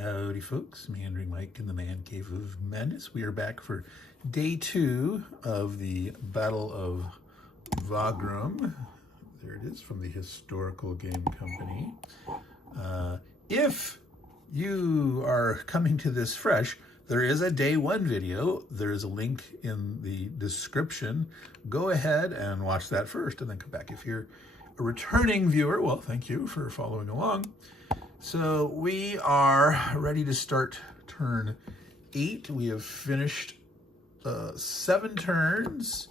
Howdy folks, Meandering Mike in the Man Cave of Madness. We are back for day 2 of the Battle of Wagram. There it is, from the Historical Game Company. If you are coming to this fresh, there is a day 1 video. There is a link in the description. Go ahead and watch that first and then come back. If you're a returning viewer, well, thank you for following along. So we are ready to start turn 8. We have finished 7 turns,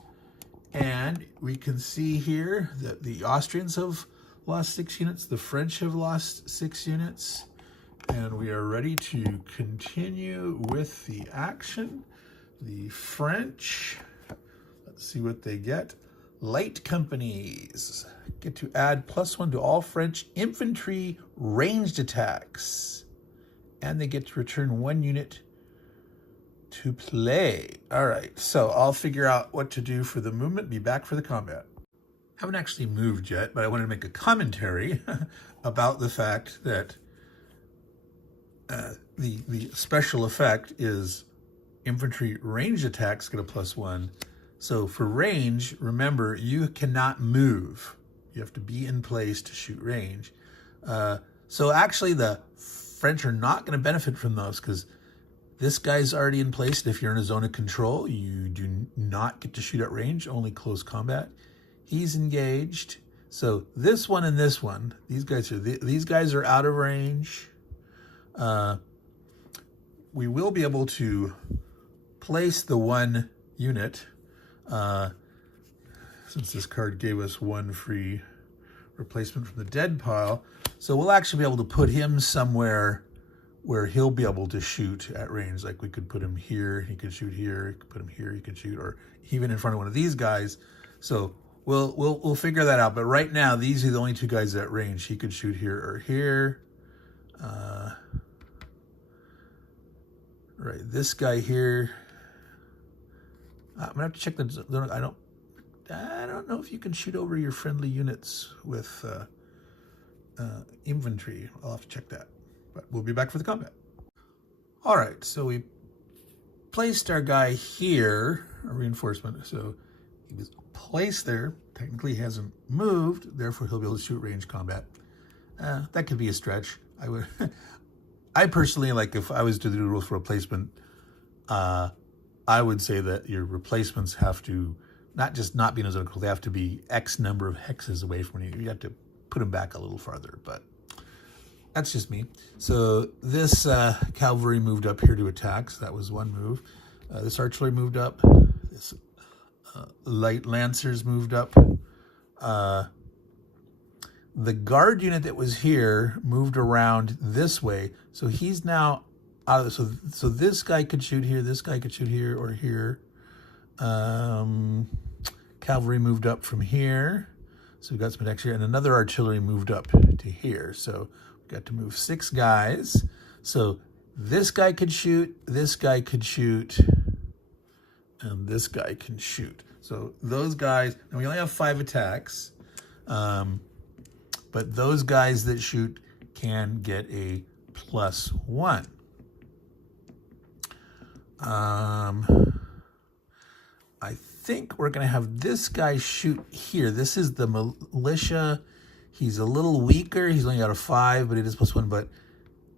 and we can see here that the Austrians have lost 6 units, the French have lost 6 units, and we are ready to continue with the action. The French, let's see what they get. Light companies get to add +1 to all French infantry ranged attacks. And they get to return 1 unit to play. All right, so I'll figure out what to do for the movement, be back for the combat. Haven't actually moved yet, but I wanted to make a commentary about the fact that the special effect is infantry ranged attacks get a +1. So for range, remember, you cannot move. You have to be in place to shoot range. So actually the French are not going to benefit from those because this guy's already in place. And if you're in a zone of control, you do not get to shoot at range, only close combat. He's engaged. So this one and this one, these guys are out of range. We will be able to place the 1 unit. Since this card gave us 1 free replacement from the dead pile. So we'll actually be able to put him somewhere where he'll be able to shoot at range. Like we could put him here, he could shoot here, we could put him here, he could shoot, or even in front of one of these guys. So we'll figure that out. But right now, these are the only 2 guys at range. He could shoot here or here. Right, this guy here. I'm gonna have to check the. I don't know if you can shoot over your friendly units with infantry. I'll have to check that. But we'll be back for the combat. All right, so we placed our guy here, a reinforcement. So he was placed there. Technically, he hasn't moved. Therefore, he'll be able to shoot range combat. That could be a stretch. I would. I personally, like, if I was to do the rules for replacement, I would say that your replacements have to not just not be in a zone control, they have to be X number of hexes away from you. You have to put them back a little farther, but that's just me. So this cavalry moved up here to attack, so that was 1 move. This artillery moved up. This light lancers moved up. The guard unit that was here moved around this way, so he's now out of so this guy could shoot here, this guy could shoot here or here. Cavalry moved up from here, so we got some attacks here, and another artillery moved up to here. So we got to move 6 guys. So this guy could shoot, this guy could shoot, and this guy can shoot. So those guys, and we only have 5 attacks, but those guys that shoot can get a +1. I think we're going to have this guy shoot here. This is the militia. He's a little weaker. He's only got a 5, but it is +1. But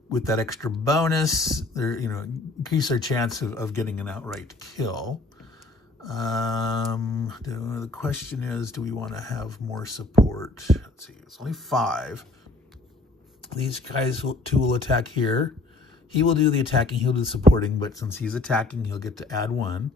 with that extra bonus, there, increase our chance of getting an outright kill. The question is, do we want to have more support? Let's see. It's only 5. These guys will attack here. He will do the attacking. He'll do the supporting. But since he's attacking, he'll get to add 1.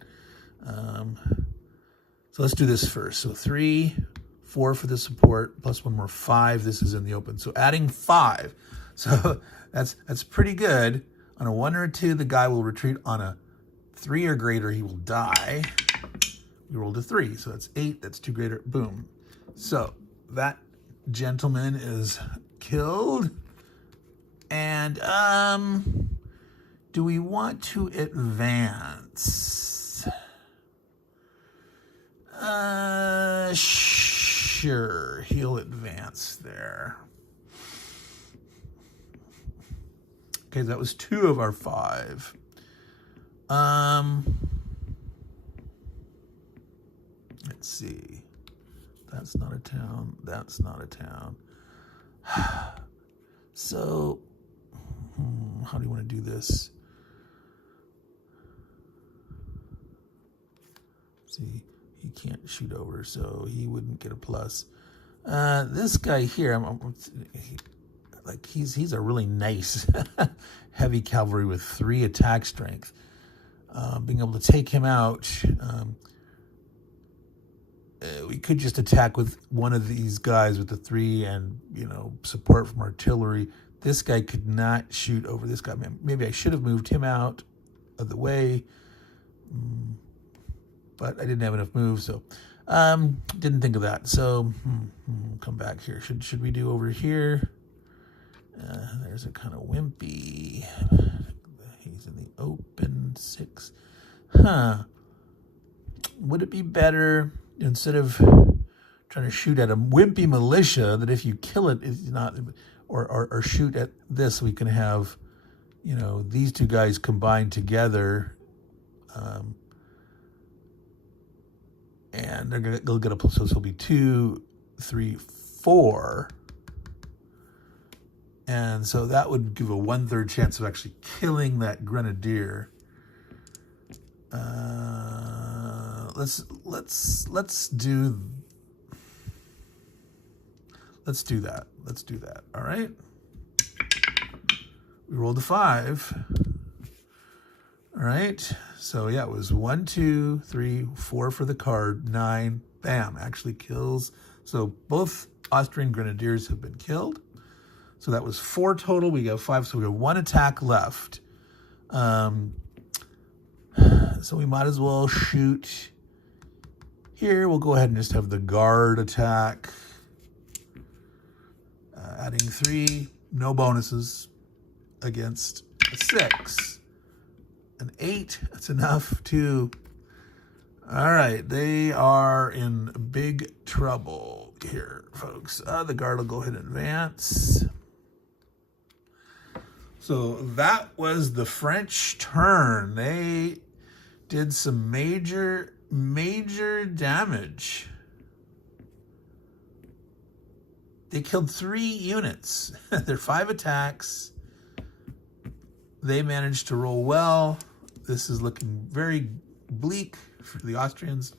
So let's do this first. So 3, 4 for the support, +1 more 5. This is in the open. So adding 5. So that's pretty good. On a 1 or a 2, the guy will retreat. On a 3 or greater, he will die. We rolled a 3, so that's 8. That's 2 greater. Boom. So that gentleman is killed. And do we want to advance? Sure, he'll advance there. Okay, that was 2 of our 5. Let's see. That's not a town. That's not a town. So, how do you want to do this? See, he can't shoot over, so he wouldn't get a plus. This guy here, he's a really nice heavy cavalry with 3 attack strength. Being able to take him out, we could just attack with one of these guys with the 3 and, support from artillery. This guy could not shoot over this guy. Maybe I should have moved him out of the way, but I didn't have enough moves, so didn't think of that. So come back here. Should we do over here? There's a kind of wimpy. He's in the open 6. Would it be better, instead of trying to shoot at a wimpy militia, that if you kill it, it's not, or shoot at this, we can have, these 2 guys combined together, and they'll get a plus. So this will be 2, 3, 4. And so that would give a 1/3 chance of actually killing that grenadier. Let's do that. Let's do that. All right. We rolled a 5. All right. So yeah, it was 1, 2, 3, 4 for the card. 9. Bam! Actually kills. So both Austrian grenadiers have been killed. So that was 4 total. We got 5. So we have 1 attack left. So we might as well shoot here. We'll go ahead and just have the guard attack. Adding 3. No bonuses against a 6. An 8. That's enough. 2. All right. They are in big trouble here, folks. The guard will go ahead and advance. So that was the French turn. They did some major damage. They killed 3 units. They're 5 attacks. They managed to roll well. This is looking very bleak for the Austrians.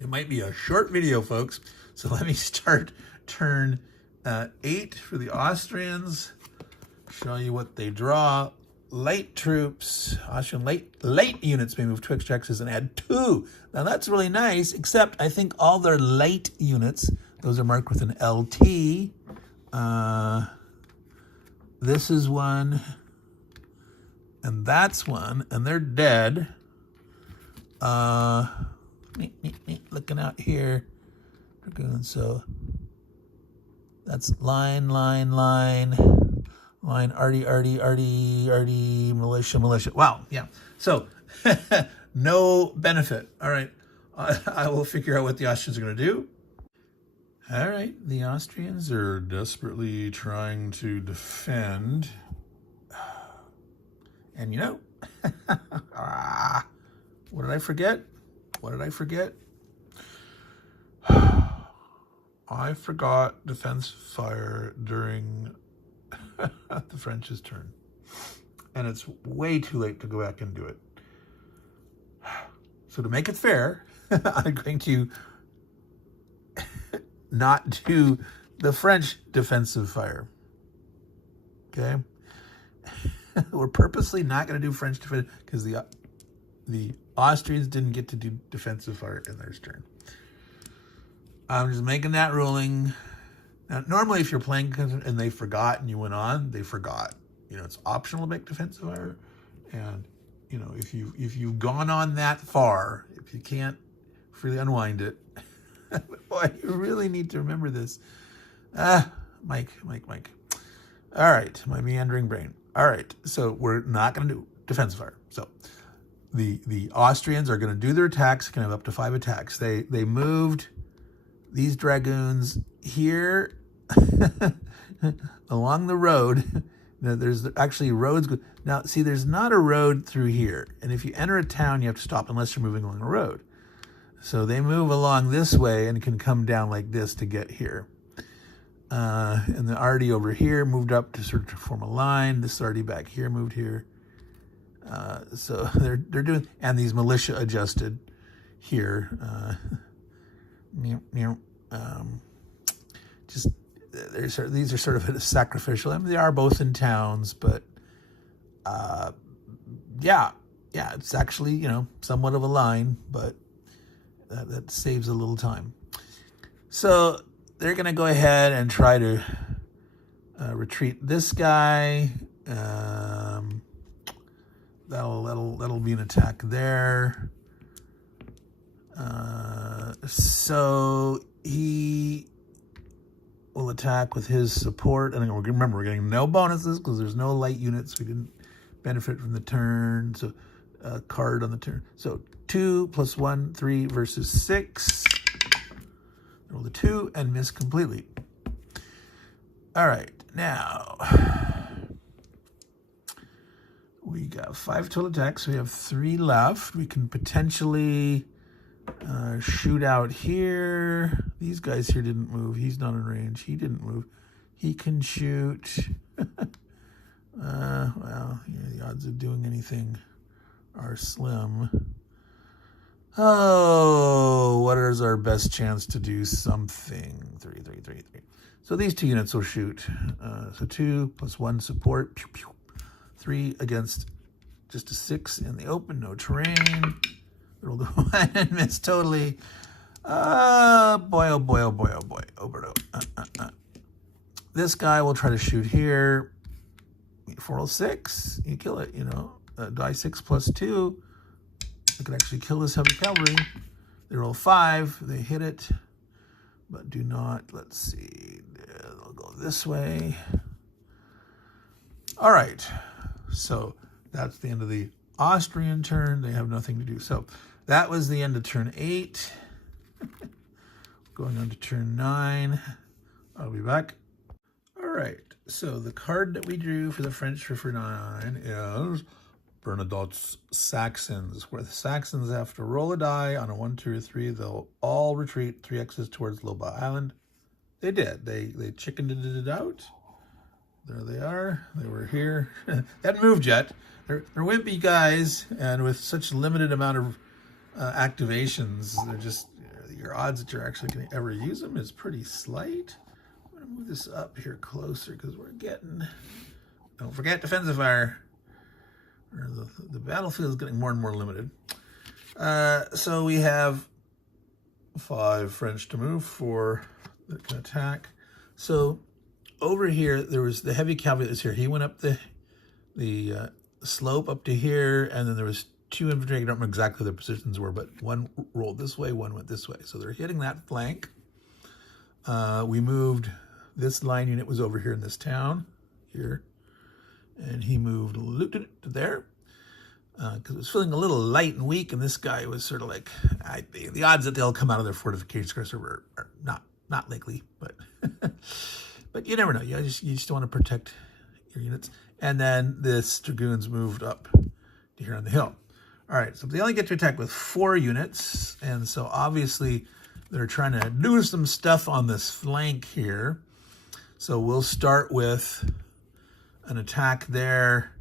It might be a short video, folks. So let me start turn 8 for the Austrians. Show you what they draw. Light troops, Austrian light units may move 2 extra X's and add 2. Now that's really nice, except I think all their light units, those are marked with an LT. This is 1, and that's 1, and they're dead. Looking out here. So that's line, arty, militia. Wow, yeah. So, no benefit. All right. I will figure out what the Austrians are going to do. All right. The Austrians are desperately trying to defend. And what did I forget? I forgot defense fire during the French's turn. And it's way too late to go back and do it. So to make it fair, I'm going to not do the French defensive fire. Okay? We're purposely not going to do French defense because the Austrians didn't get to do defensive fire in their turn. I'm just making that ruling. Now, normally if you're playing and they forgot and you went on, they forgot. It's optional to make defensive fire. And, if you've gone on that far, if you can't freely unwind it, boy, you really need to remember this. Mike. All right, my meandering brain. All right, so we're not going to do defensive fire. So the Austrians are going to do their attacks, can have up to 5 attacks. They moved these dragoons here along the road. Now, there's actually roads. Now, see, there's not a road through here. And if you enter a town, you have to stop unless you're moving along a road. So they move along this way and can come down like this to get here. And the Artie over here moved up to sort of form a line. This Artie back here moved here. So they're doing, and these militia adjusted here. Just these are sort of sacrificial. I mean, they are both in towns, but yeah, it's actually, you know, somewhat of a line, but that saves a little time. So they're going to go ahead and try to retreat this guy. That'll be an attack there. So he will attack with his support. And remember, we're getting no bonuses because there's no light units. We didn't benefit from the turn. So card on the turn. So 2 + 1, 3 versus 6. Roll the 2 and miss completely. All right, now we got 5 total attacks. We have 3 left. We can potentially shoot out here. These guys here didn't move. He's not in range. He didn't move. He can shoot. Well, yeah, the odds of doing anything are slim. Oh, what is our best chance to do something? 3. So these 2 units will shoot. So 2 + 1 support. 3 against just a 6 in the open, no terrain. Roll the 1 and miss totally. Boy, oh boy, oh boy, oh boy. Oberto. This guy will try to shoot here. 4 + 6. You kill it, you know. Die 6 + 2. They could actually kill this heavy cavalry. They roll 5. They hit it, but do not. Let's see. They'll go this way. All right. So that's the end of the Austrian turn. They have nothing to do. So that was the end of turn 8. Going on to turn 9. I'll be back. All right. So the card that we drew for the French for 9 is Bernadotte's Saxons, where the Saxons have to roll a die on a 1, 2, or 3. They'll all retreat 3 X's towards Loba Island. They did. They chickened it out. There they are. They were here. They hadn't moved yet. They're wimpy guys, and with such limited amount of activations, they're just, your odds that you're actually going to ever use them is pretty slight. I'm going to move this up here closer because we're getting, don't forget defensive fire. The battlefield is getting more and more limited. So we have 5 French to move for that can attack. So over here, there was the heavy cavalry that's here. He went up the slope up to here, and then there was 2 infantry. I don't remember exactly their positions were, but one rolled this way, one went this way. So they're hitting that flank. We moved, this line unit was over here in this town, here. And he moved to there because it was feeling a little light and weak, and this guy was sort of like, the odds that they'll come out of their fortifications are not likely, but but you never know. You just want to protect your units. And then this dragoons moved up to here on the hill. All right, so they only get to attack with 4 units, and so obviously they're trying to do some stuff on this flank here. So we'll start with an attack there.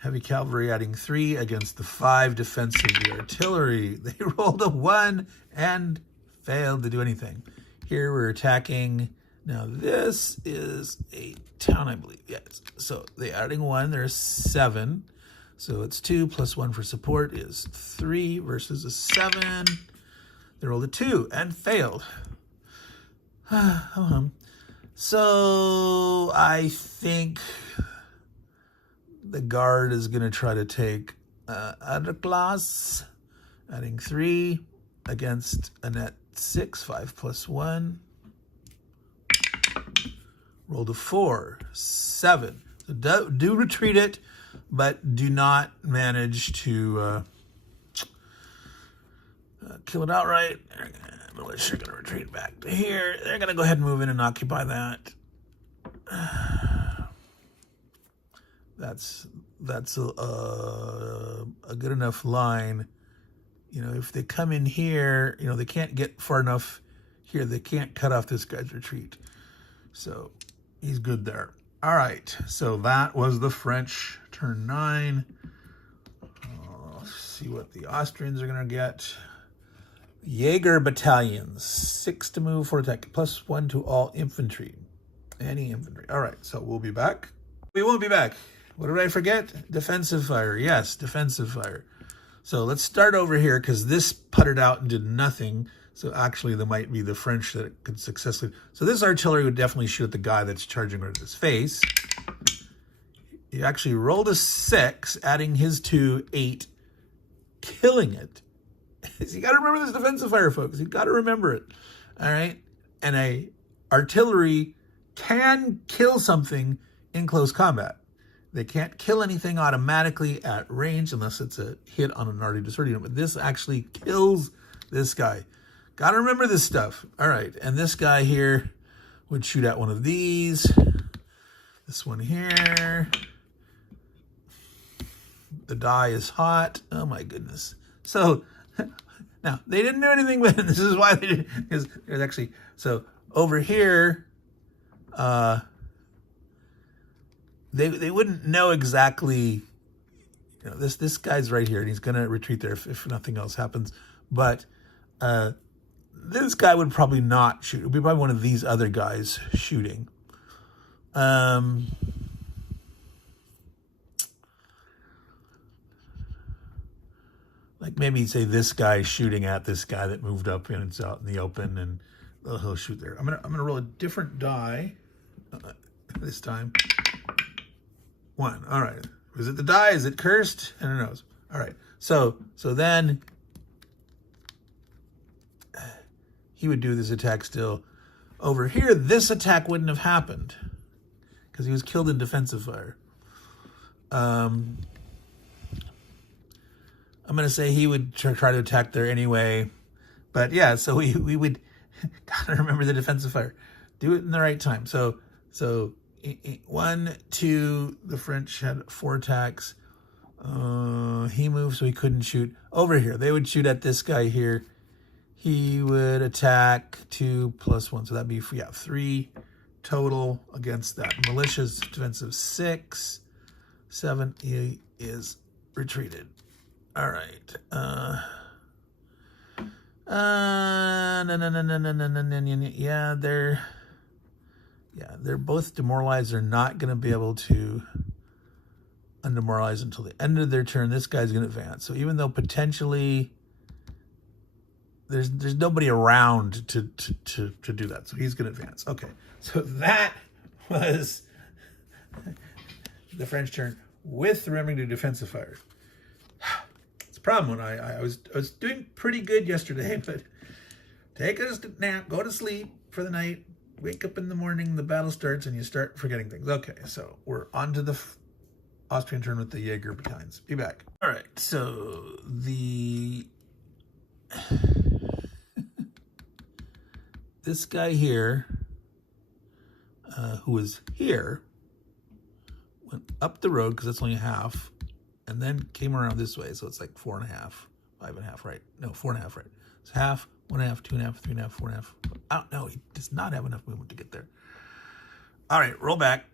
Heavy cavalry adding 3 against the 5 defense of the artillery. They rolled a 1 and failed to do anything. Here we're attacking. Now this is a town, I believe. Yes. So they adding 1. There's 7. So it's 2 + 1 for support is 3 versus a 7. They rolled a 2 and failed. So I think the guard is going to try to take other class, adding 3 against a net 6, 5 + 1. Rolled a 4, 7. So do retreat it, but do not manage to kill it outright. Militia are going to retreat back to here. They're going to go ahead and move in and occupy that. That's a good enough line. You know, if they come in here, you know, they can't get far enough here. They can't cut off this guy's retreat. So he's good there. All right, so that was the French turn 9. Let's see what the Austrians are gonna get. Jaeger battalions, 6 to move, 4 attack, +1 to all infantry. Any infantry. All right, so we'll be back. We won't be back. What did I forget? Defensive fire. Yes, defensive fire. So let's start over here because this puttered out and did nothing. So actually there might be the French that could successfully. So this artillery would definitely shoot at the guy that's charging right at his face. He actually rolled a 6, adding his 2, 8, killing it. You got to remember this defensive fire, folks. You got to remember it. All right. And a artillery can kill something in close combat. They can't kill anything automatically at range unless it's a hit on an already disarmed unit. But this actually kills this guy. Got to remember this stuff. All right. And this guy here would shoot at one of these. This one here. The die is hot. Oh, my goodness. So now they didn't do anything with it. This is why they didn't. Because there's actually, so over here, they wouldn't know exactly, you know, this guy's right here and he's going to retreat there if nothing else happens. But this guy would probably not shoot. It would be probably one of these other guys shooting. Like maybe say this guy shooting at this guy that moved up and it's out in the open and he'll shoot there. I'm gonna roll a different die this time. 1. All right. Is it the die? Is it cursed? And who knows? All right. So then he would do this attack still. Over here, this attack wouldn't have happened because he was killed in defensive fire. I'm going to say he would try to attack there anyway. But yeah, so we would gotta remember the defensive fire. Do it in the right time. So 1, 2, the French had 4 attacks. He moved so he couldn't shoot. Over here, they would shoot at this guy here. He would attack 2 + 1. So that'd be, 3 total against that. Militia's defensive 6. 7, he is retreated. All right. Yeah, they're both demoralized. They're not going to be able to undemoralize until the end of their turn. This guy's going to advance. So even though potentially there's nobody around to do that, so he's going to advance. Okay, so that was the French turn with remembering to defensive fire. Problem when I was doing pretty good yesterday, but take a nap, go to sleep for the night, wake up in the morning, the battle starts, and you start forgetting things. Okay, so we're on to the Austrian turn with the Jaeger battalions. Be back. All right, so this guy here, who was here, went up the road because that's only half. And then came around this way, so it's like 4.5, 5.5, right? No, 4.5, right? It's half, 1.5, 2.5, 3.5, 4.5. Oh no, he does not have enough movement to get there. All right, roll back.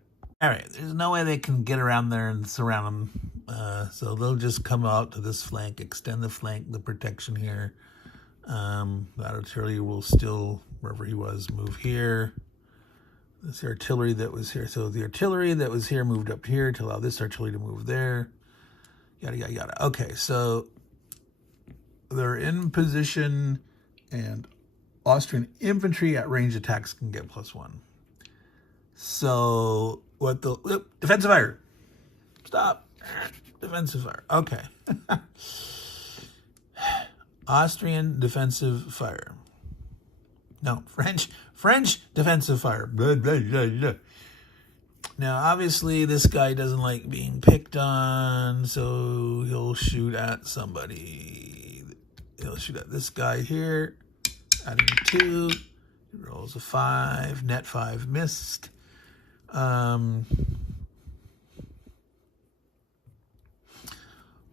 All right, there's no way they can get around there and surround them, so they'll just come out to this flank, extend the flank, the protection here. That artillery will still, wherever he was, move here. This artillery that was here, so the artillery that was here moved up here to allow this artillery to move there. Yada, yada, yada. Okay, so they're in position, and Austrian infantry at range attacks can get +1. So what the defensive fire? Stop. Defensive fire. Okay. Austrian defensive fire. No, French defensive fire. Blah, blah, blah, blah. Now, obviously, this guy doesn't like being picked on, so he'll shoot at somebody. He'll shoot at this guy here, adding 2. He rolls a 5, net 5 missed.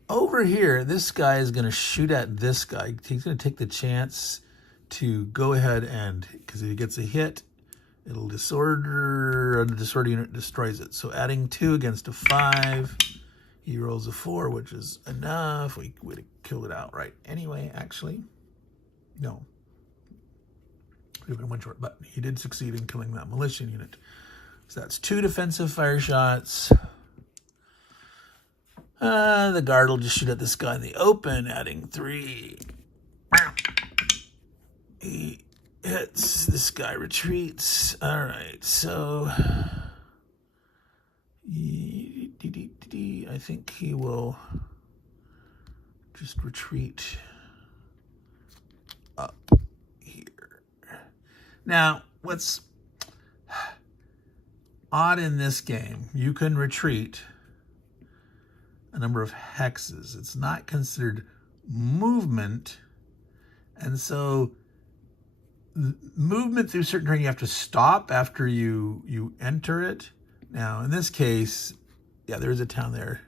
over here, this guy is going to shoot at this guy. He's going to take the chance to go ahead and, because if he gets a hit, it'll disorder, and the disorder unit destroys it. So adding 2 against a 5, he rolls a 4, which is enough. We would have killed it outright anyway, actually. No. It would have been 1 short, but he did succeed in killing that militia unit. So that's 2 defensive fire shots. The guard will just shoot at this guy in the open, adding 3. He hits. This guy retreats. All right, so I think he will just retreat up here. Now, what's odd in this game, you can retreat a number of hexes. It's not considered movement, and so movement through certain terrain, you have to stop after you enter it. Now, in this case, yeah, there is a town there,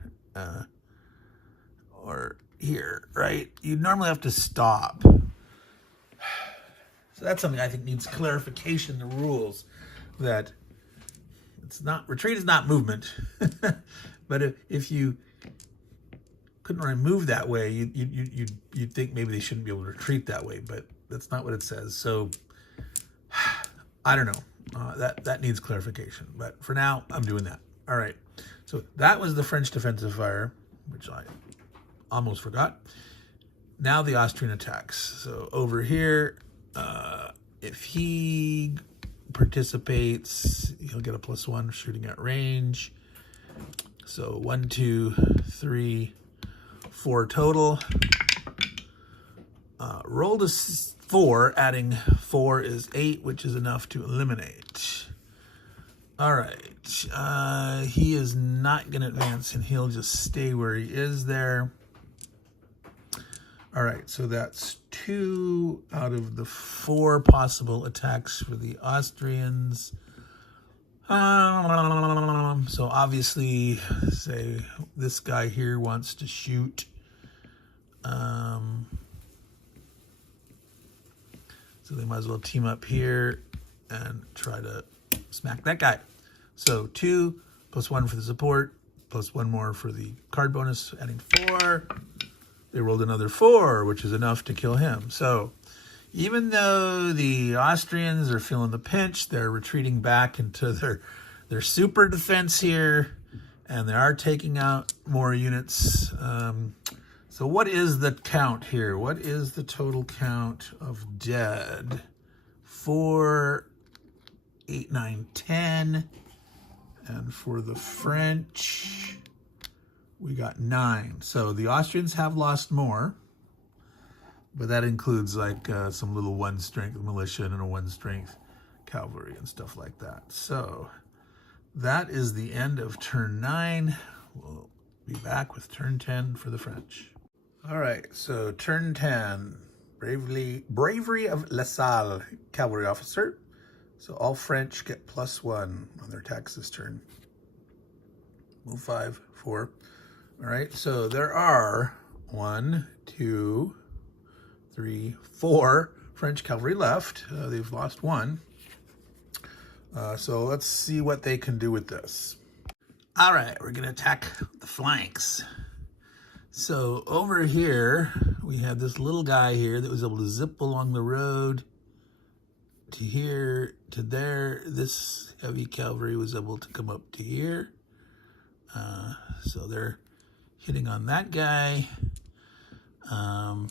or here, right? You normally have to stop. So that's something I think needs clarification in the rules, that it's not, retreat is not movement. But if you couldn't really move that way, you'd think maybe they shouldn't be able to retreat that way, but that's not what it says. So I don't know. That needs clarification. But for now, I'm doing that. All right. So that was the French defensive fire, which I almost forgot. Now the Austrian attacks. So over here, if he participates, he'll get a +1 shooting at range. So 1, 2, 3, 4 total. Rolled a 4, adding 4 is 8, which is enough to eliminate. All right, he is not going to advance, and he'll just stay where he is there. All right, so that's 2 out of the 4 possible attacks for the Austrians. So obviously, say this guy here wants to shoot. So they might as well team up here and try to smack that guy. So 2 + 1 for the support, +1 more for the card bonus, adding 4. They rolled another 4, which is enough to kill him. So even though the Austrians are feeling the pinch, they're retreating back into their super defense here, and they are taking out more units. So what is the count here? What is the total count of dead? 4, 8, 9, 10. And for the French, we got 9. So the Austrians have lost more, but that includes like some little 1-strength militia and a 1-strength cavalry and stuff like that. So that is the end of turn 9. We'll be back with turn 10 for the French. All right, so turn 10, bravery of La Salle, cavalry officer. So all French get +1 on their attacks this turn. Move 5, 4. All right, so there are 1, 2, 3, 4 French cavalry left. They've lost 1. So let's see what they can do with this. All right, we're going to attack the flanks. So over here, we have this little guy here that was able to zip along the road to here, to there. This heavy cavalry was able to come up to here. So they're hitting on that guy. The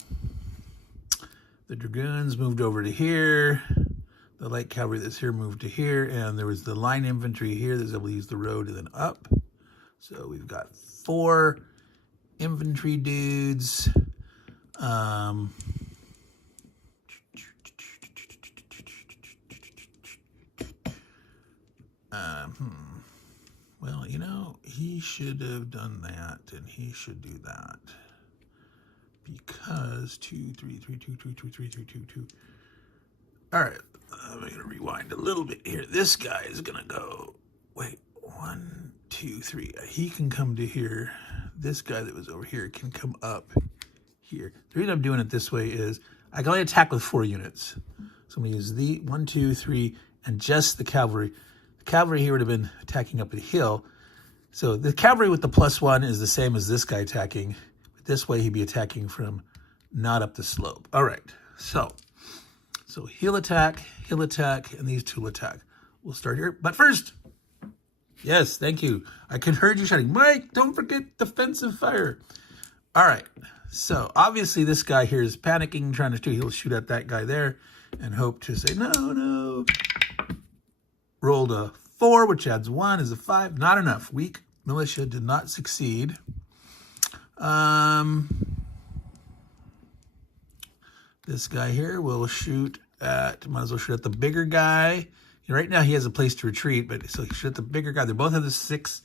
dragoons moved over to here. The light cavalry that's here moved to here. And there was the line infantry here that was able to use the road and then up. So we've got 4 infantry dudes. Well, you know, he should have done that, and he should do that. Because 2, 3, 3, 2, 2, 2, 3, 3, 2, 2. All right, I'm going to rewind a little bit here. This guy is going to go, wait, 1, 2, 3. He can come to here. this guy that was over here can come up here. The reason I'm doing it this way is I can only attack with 4 units. So I'm going to use the 1, 2, 3, and just the cavalry. The cavalry here would have been attacking up the hill. So the cavalry with the +1 is the same as this guy attacking. But this way he'd be attacking from not up the slope. All right, so he'll attack, and these two will attack. We'll start here, but first, yes, thank you. I can heard you shouting, Mike, don't forget defensive fire. All right, so obviously this guy here is panicking, trying to he'll shoot at that guy there and hope to say, no. Rolled a 4, which adds 1 is a 5. Not enough. Weak militia did not succeed. This guy here will shoot at, might as well shoot at the bigger guy. Right now he has a place to retreat, but so he shoot at the bigger guy. They both have the 6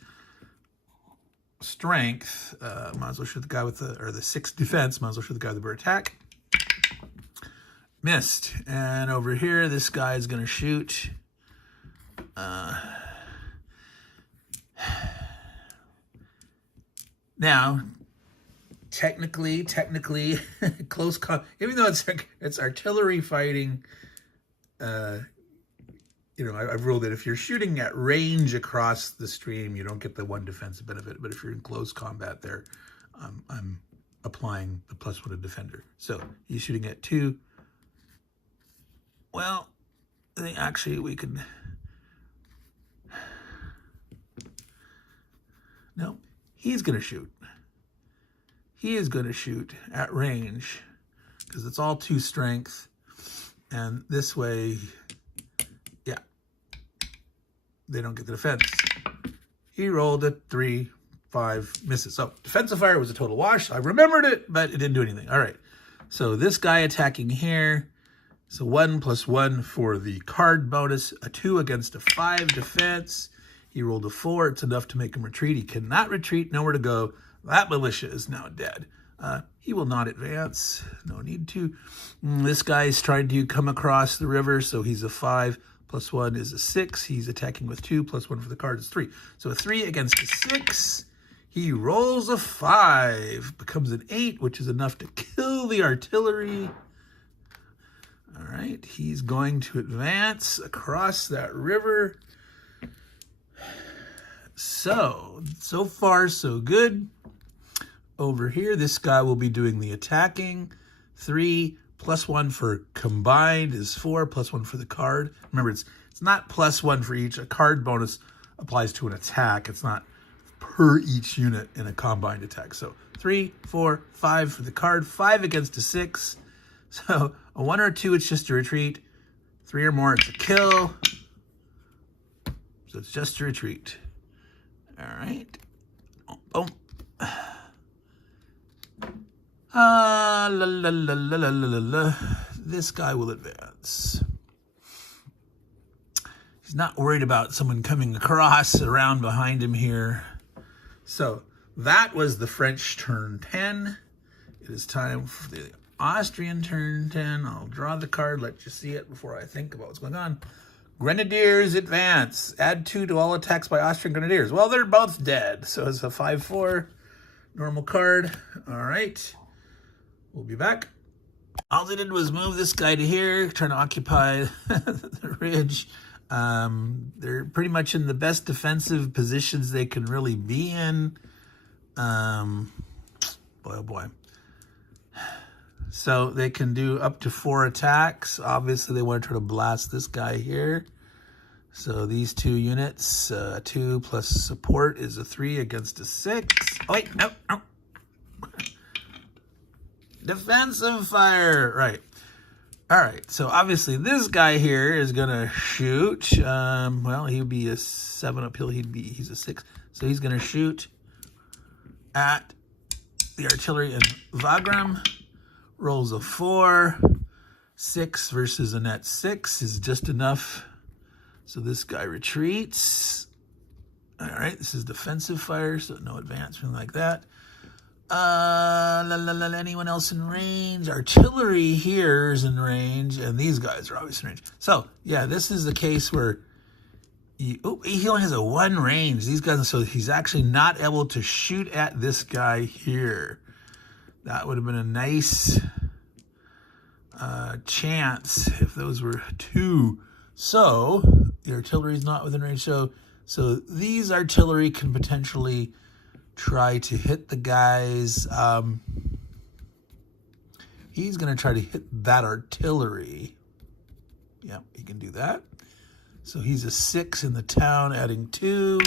strength. Might as well shoot the guy with the 6 defense. Might as well shoot the guy with the bird attack. Missed. And over here, this guy is going to shoot. Now, technically, close even though it's artillery fighting, I've ruled that if you're shooting at range across the stream, you don't get the 1 defensive benefit. But if you're in close combat there, I'm applying the +1 to defender. So he's shooting at 2. Well, I think actually we could... No, he's going to shoot. He is going to shoot at range because it's all 2 strength. And this way, yeah, they don't get the defense. He rolled a 3, 5, misses. So defensive fire was a total wash. I remembered it, but it didn't do anything. All right. So this guy attacking here. So 1 + 1 for the card bonus. A 2 against a 5 defense. He rolled a 4. It's enough to make him retreat. He cannot retreat. Nowhere to go. That militia is now dead. He will not advance. No need to. This guy is trying to come across the river, so he's a 5. + 1 is a 6. He's attacking with 2. + 1 for the card is 3. So a 3 against a 6. He rolls a 5. Becomes an 8, which is enough to kill the artillery. All right. He's going to advance across that river. So far, so good. Over here, this guy will be doing the attacking. 3 + 1 for combined is 4, + 1 for the card. Remember, it's not +1 for each. A card bonus applies to an attack. It's not per each unit in a combined attack. So 3, 4, 5 for the card. 5 against a 6. So a 1 or a 2, it's just a retreat. 3 or more, it's a kill. So it's just a retreat. All right. Boom. This guy will advance. He's not worried about someone coming across around behind him here. So that was the French turn 10. It is time for the Austrian turn 10. I'll draw the card, let you see it before I think about what's going on. Grenadiers advance. Add 2 to all attacks by Austrian Grenadiers. Well, they're both dead. So it's a 5-4 normal card. All right. We'll be back. All they did was move this guy to here, trying to occupy the ridge. They're pretty much in the best defensive positions they can really be in. Boy, oh boy. So they can do up to 4 attacks. Obviously, they want to try to blast this guy here. So these 2 units, 2 plus support is a 3 against a 6. Oh, wait, no. Defensive fire. Right. All right. So obviously, this guy here is going to shoot. Well, he would be a 7 uphill. He's a 6. So he's going to shoot at the artillery in Wagram. Rolls a 4. 6 versus a net 6 is just enough. So this guy retreats. All right, this is defensive fire, so no advancement like that. Anyone else in range? Artillery here is in range, and these guys are always in range. So, yeah, this is the case where he only has a 1 range. These guys, so he's actually not able to shoot at this guy here. That would have been a nice chance if those were 2. So the artillery is not within range. So these artillery can potentially try to hit the guys. He's going to try to hit that artillery. Yep, he can do that. So he's a 6 in the town, adding 2.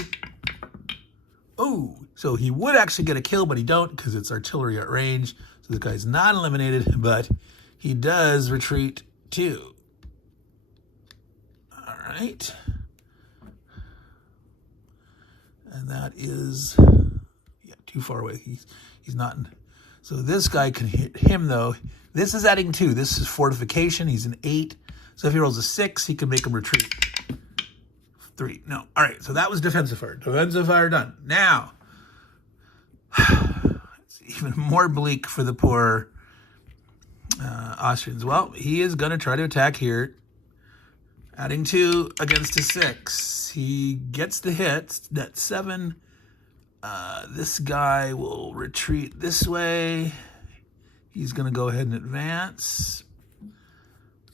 Oh, so he would actually get a kill, but he don't because it's artillery at range. So the guy's not eliminated, but he does retreat 2. All right. And that is, too far away. He's not. So this guy can hit him, though. This is adding 2. This is fortification. He's an 8. So if he rolls a 6, he can make him retreat. 3. No. All right. So that was defensive fire. Defensive fire done. Now, it's even more bleak for the poor Austrians. Well, he is going to try to attack here. Adding 2 against a 6. He gets the hit. That's 7. This guy will retreat this way. He's going to go ahead and advance.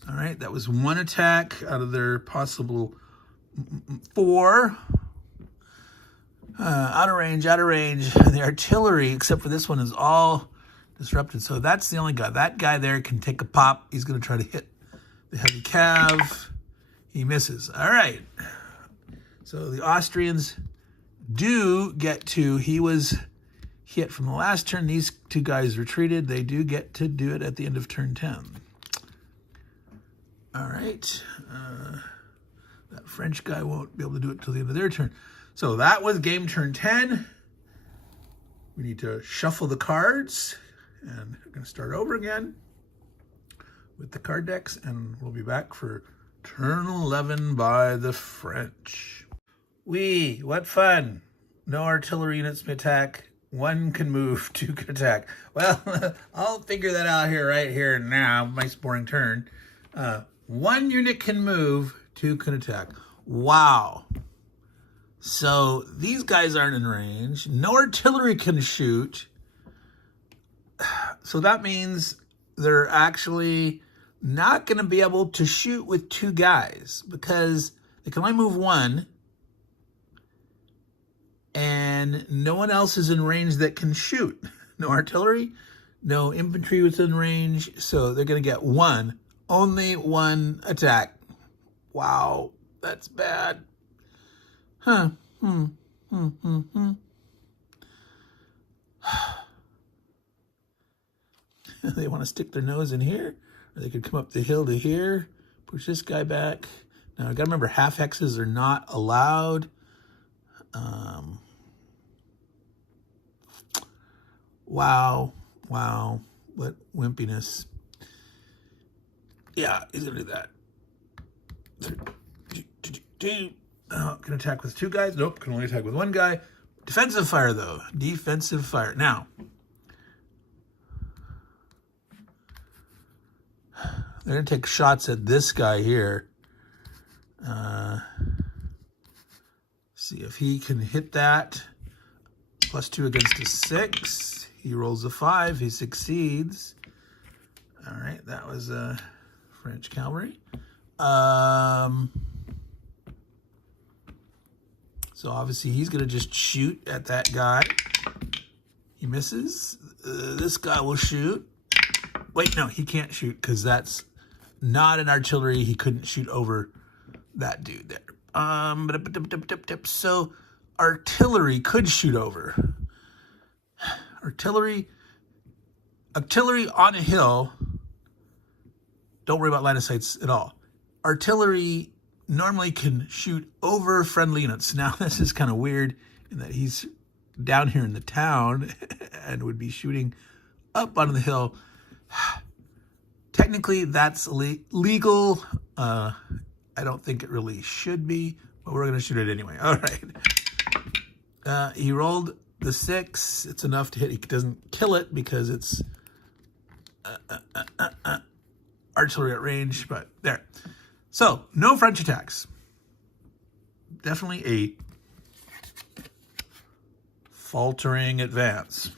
All right, that was 1 attack out of their possible 4. Out of range. The artillery, except for this one, is all disrupted. So that's the only guy. That guy there can take a pop. He's going to try to hit the heavy cav. He misses. All right. So the Austrians do get to, he was hit from the last turn. These 2 guys retreated. They do get to do it at the end of turn 10. All right. That French guy won't be able to do it till the end of their turn. So that was game turn 10. We need to shuffle the cards. And we're going to start over again with the card decks. And we'll be back for turn 11 by the French. What fun. No artillery units may attack. 1 can move, 2 can attack. Well, I'll figure that out right here and now. Nice boring turn. 1 unit can move, 2 can attack. Wow. So these guys aren't in range. No artillery can shoot. So that means they're actually not going to be able to shoot with 2 guys because they can only move 1. And no one else is in range that can shoot. No artillery, no infantry within range. So they're going to get 1. Only 1 attack. Wow, that's bad. Huh. They want to stick their nose in here. Or they could come up the hill to here. Push this guy back. Now, I got to remember, half hexes are not allowed. Wow. What wimpiness. Yeah, he's going to do that. Can attack with 2 guys. Nope, can only attack with 1 guy. Defensive fire, though. Defensive fire. Now, they're going to take shots at this guy here. See if he can hit that. +2 against a 6. He rolls a 5. He succeeds. All right, that was French cavalry. So obviously he's going to just shoot at that guy. He misses. This guy will shoot. Wait, no, he can't shoot because that's not an artillery. He couldn't shoot over that dude there. So artillery could shoot over. Artillery on a hill. Don't worry about line of sights at all. Artillery normally can shoot over friendly units. Now, this is kind of weird in that he's down here in the town and would be shooting up onto the hill. Technically, that's legal. I don't think it really should be, but we're going to shoot it anyway. All right. He rolled the 6. It's enough to hit. He doesn't kill it because it's artillery at range, but there. So, no French attacks. definitely a faltering advance.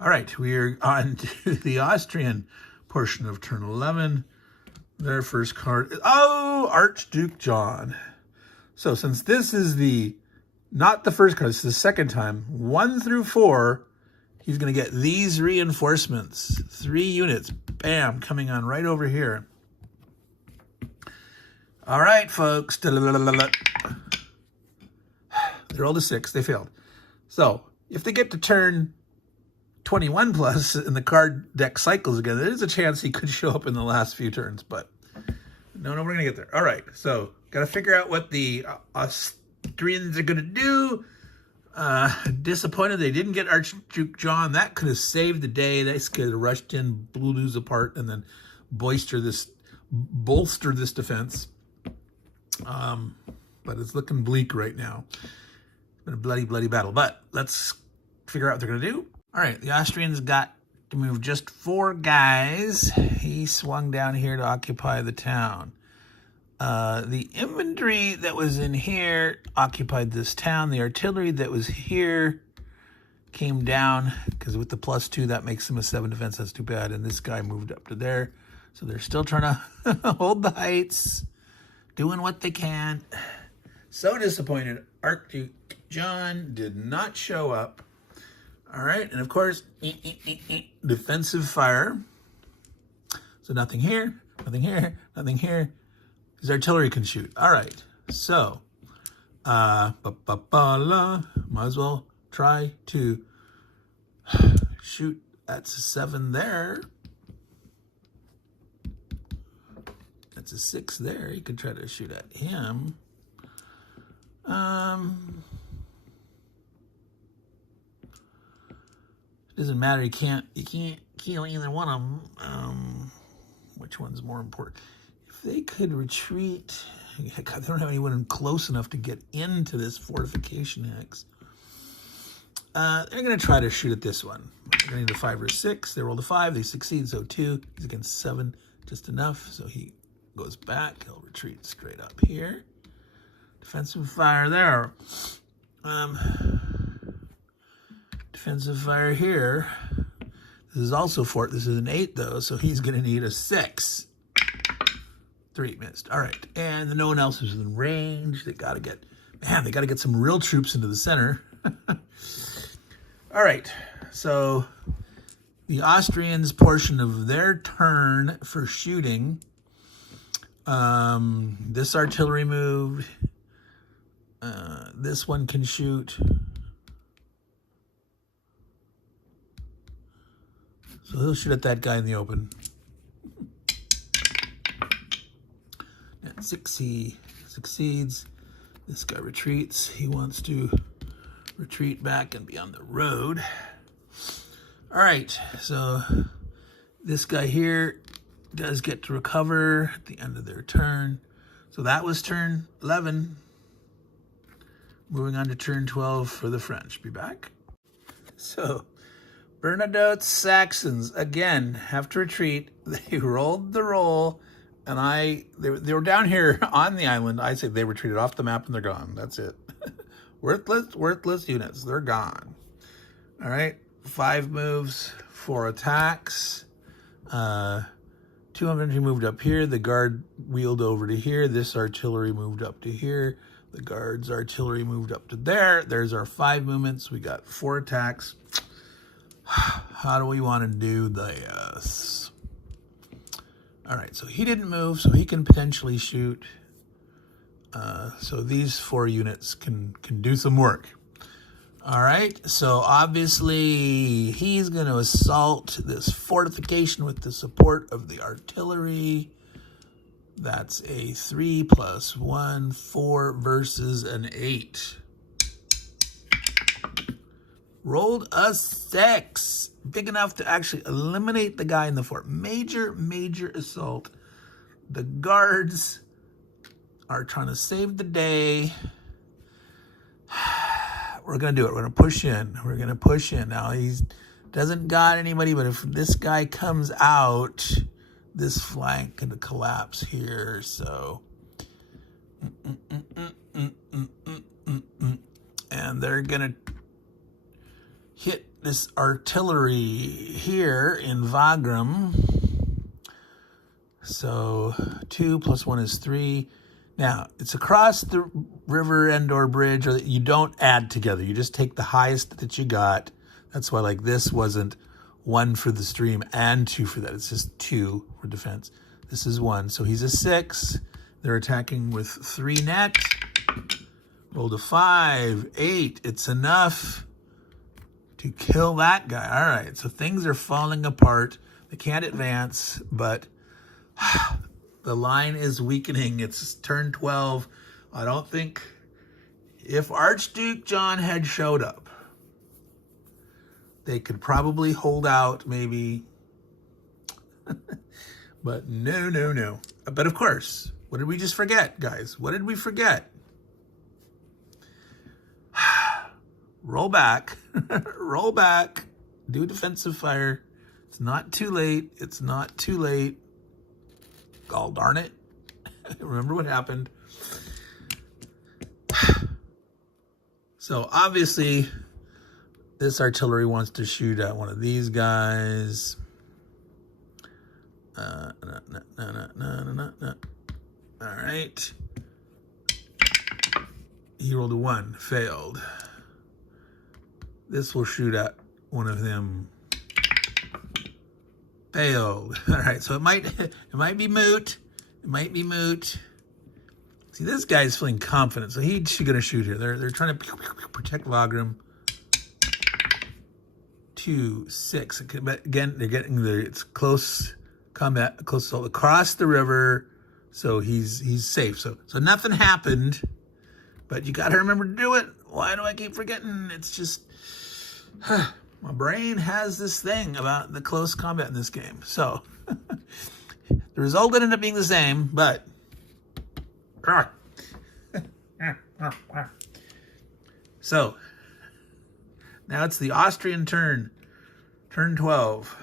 All right, we are on to the Austrian portion of turn 11. Their first card is, oh, Archduke John. So since this is not the first card, it's the second time, 1 through 4, he's going to get these reinforcements. 3 units, bam, coming on right over here. All right, folks. They rolled a 6. They failed. So if they get to turn 21 plus and the card deck cycles again, there's a chance he could show up in the last few turns. But no, we're going to get there. All right. So got to figure out what the Austrians are going to do. Disappointed they didn't get Archduke John. That could have saved the day. They could have rushed in, blew these apart, and then bolster this defense. But it's looking bleak right now. It's been a bloody, bloody battle. But let's figure out what they're going to do. All right, the Austrians got to move just 4 guys. He swung down here to occupy the town. The infantry that was in here occupied this town. The artillery that was here came down, because with the +2, that makes them a 7 defense. That's too bad. And this guy moved up to there. So they're still trying to hold the heights, doing what they can. So disappointed. Archduke John did not show up. All right, and of course, defensive fire. So nothing here, nothing here, nothing here. His artillery can shoot. All right, so might as well try to shoot. That's a 7 there. That's a 6 there. You could try to shoot at him. Doesn't matter. You can't kill either one of them. Which one's more important? If they could retreat, God, they don't have anyone close enough to get into this fortification hex. They're going to try to shoot at this one. They're going to need a 5 or 6. They rolled a 5. They succeed. So 2. He's against 7, just enough. So he goes back. He'll retreat straight up here. Defensive fire there. Defensive fire here. This is also fort. This is an 8 though, so he's going to need a 6. 3 missed. All right, and no one else is in range. They got to get some real troops into the center. All right, so the Austrians' portion of their turn for shooting. This artillery moved. This one can shoot. So he'll shoot at that guy in the open. At 6, he succeeds. This guy retreats. He wants to retreat back and be on the road. All right, so this guy here does get to recover at the end of their turn. So that was turn 11. Moving on to turn 12 for the French. Be back. So Bernadotte's Saxons, again, have to retreat. They rolled the roll, and they were down here on the island. I say they retreated off the map, and they're gone. That's it. worthless units. They're gone. All right, 5 moves, 4 attacks. 200 moved up here. The guard wheeled over to here. This artillery moved up to here. The guard's artillery moved up to there. There's our 5 movements. We got 4 attacks. How do we want to do this? All right, so he didn't move, so he can potentially shoot. So these 4 units can do some work. All right, so obviously he's going to assault this fortification with the support of the artillery. That's a 3 + 1, 4 versus an 8. Rolled a 6. Big enough to actually eliminate the guy in the fort. Major assault. The guards are trying to save the day. We're going to do it. We're going to push in. We're going to push in. Now, he doesn't got anybody, but if this guy comes out, this flank can collapse here. So, and they're gonna hit this artillery here in Wagram. So 2 + 1 is 3. Now, it's across the river and/or bridge, or you don't add together. You just take the highest that you got. That's why, like, this wasn't 1 for the stream and 2 for that. It's just 2 for defense. This is 1. So he's a 6. They're attacking with 3 net. Rolled a 5, 8. It's enough to kill that guy. All right, so things are falling apart. They can't advance, but the line is weakening. It's turn 12. I don't think if Archduke John had showed up, they could probably hold out maybe. But no. But of course, what did we just forget, guys? What did we forget? Roll back. Roll back. Do defensive fire. It's not too late. It's not too late. Oh, darn it. Remember what happened. So obviously, this artillery wants to shoot at one of these guys. No. All right. He rolled a 1, failed. This will shoot at one of them. Failed. All right, so it might be moot. It might be moot. See, this guy's feeling confident, so he's gonna shoot here. They're trying to protect Wagram. 2, 6. But again, they're getting it's close combat, close assault across the river, so he's safe. So nothing happened, but you got to remember to do it. Why do I keep forgetting? It's just my brain has this thing about the close combat in this game. So the result ended up being the same, but so now it's the Austrian turn 12.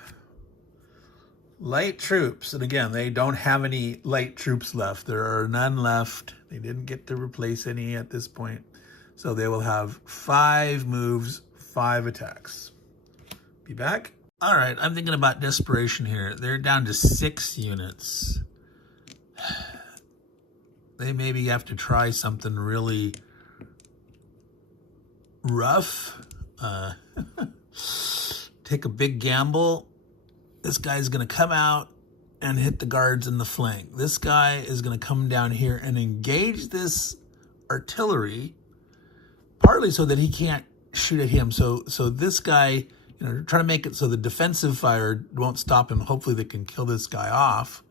Light troops, and again, they don't have any light troops left. There are none left. They didn't get to replace any at this point. So they will have 5 moves, 5 attacks. Be back. All right, I'm thinking about desperation here. They're down to 6 units. They maybe have to try something really rough. Take a big gamble. This guy's going to come out and hit the guards in the flank. This guy is going to come down here and engage this artillery, partly so that he can't shoot at him. So this guy, trying to make it so the defensive fire won't stop him. Hopefully they can kill this guy off.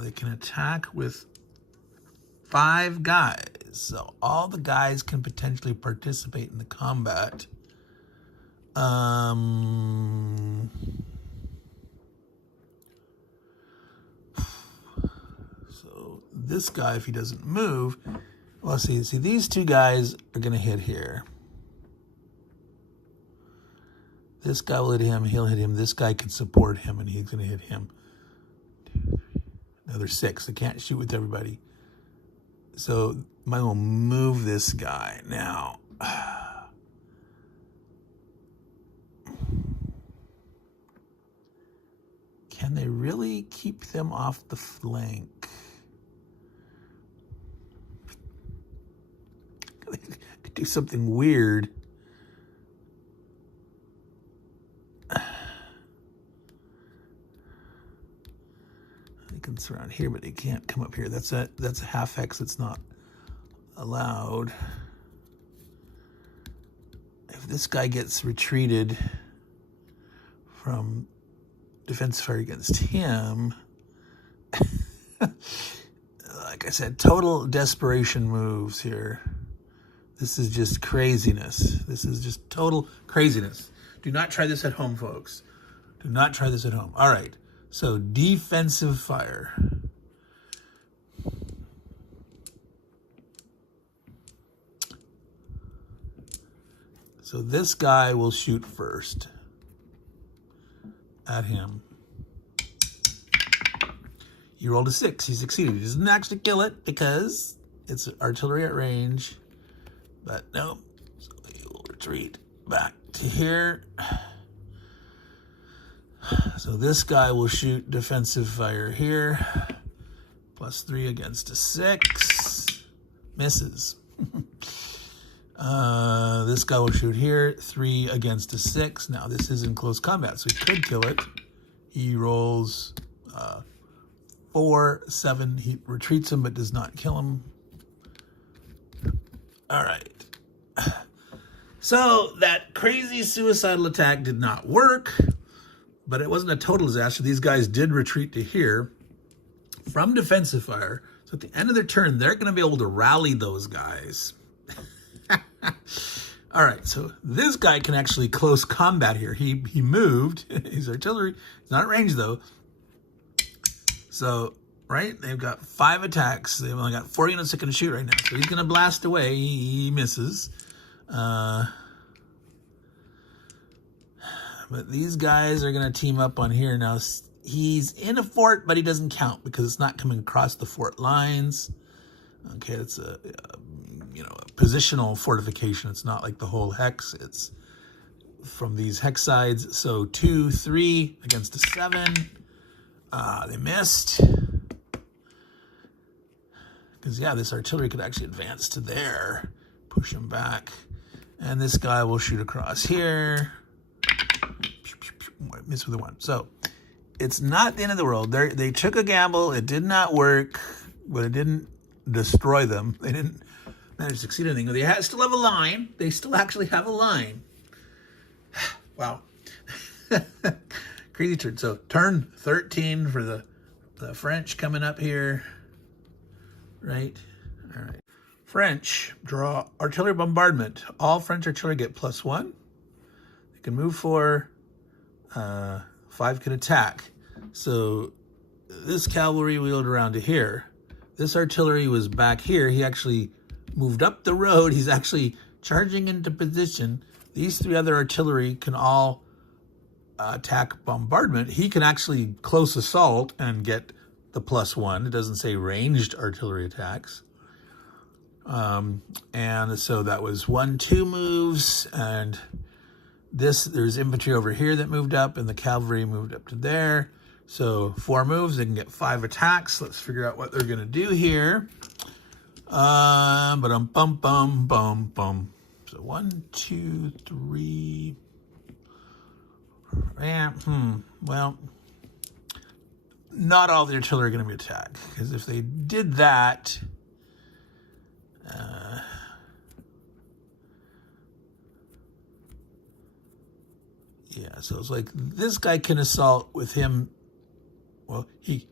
They can attack with 5 guys. So all the guys can potentially participate in the combat. So this guy, if he doesn't move, well, see, these 2 guys are going to hit here. This guy will hit him. He'll hit him. This guy can support him, and he's going to hit him. 2, 3, another 6. They can't shoot with everybody. So might as well move this guy now. Can they really keep them off the flank? They could do something weird. They can surround here, but they can't come up here. That's a half X. It's not allowed. If this guy gets retreated from defense fire against him, like I said, total desperation moves here. This is just craziness. This is just total craziness. Do not try this at home, folks. Do not try this at home. All right. So defensive fire. So this guy will shoot first at him. He rolled a 6. He succeeded. He doesn't actually kill it because it's artillery at range. But no. So he will retreat back to here. So this guy will shoot defensive fire here. +3 against a 6. Misses. This guy will shoot here. 3 against a 6. Now this is in close combat, so he could kill it. He rolls 4, 7. He retreats him but does not kill him. All right. So that crazy suicidal attack did not work, but it wasn't a total disaster. These guys did retreat to here from defensive fire. So at the end of their turn, they're going to be able to rally those guys. All right, so this guy can actually close combat here. He moved. He's artillery. He's not at range, though. So, right, they've got 5 attacks. They've only got 4 units that can shoot right now. So he's going to blast away. He misses. But these guys are going to team up on here. Now, he's in a fort, but he doesn't count because it's not coming across the fort lines. Okay, it's a positional fortification. It's not like the whole hex. It's from these hex sides. So 2, 3 against a 7. They missed. Because, yeah, this artillery could actually advance to there. Push him back. And this guy will shoot across here. Miss with a 1. So it's not the end of the world. They took a gamble. It did not work, but it didn't destroy them. They didn't manage to succeed in anything. They still have a line. They still actually have a line. Wow. Crazy turn. So turn 13 for the French coming up here. Right? All right. French draw artillery bombardment. All French artillery get +1. They can move 4. 5 can attack. So this cavalry wheeled around to here. This artillery was back here. He actually moved up the road. He's actually charging into position. These 3 other artillery can all attack bombardment. He can actually close assault and get the +1. It doesn't say ranged artillery attacks. And so that was 1, 2 moves. And there's infantry over here that moved up, and the cavalry moved up to there. So 4 moves, they can get 5 attacks. Let's figure out what they're going to do here. Bum bum bum bum. So 1, 2, 3. Yeah, well, not all the artillery are going to be attacked, because if they did that, yeah, so it's like this guy can assault with him. Well, he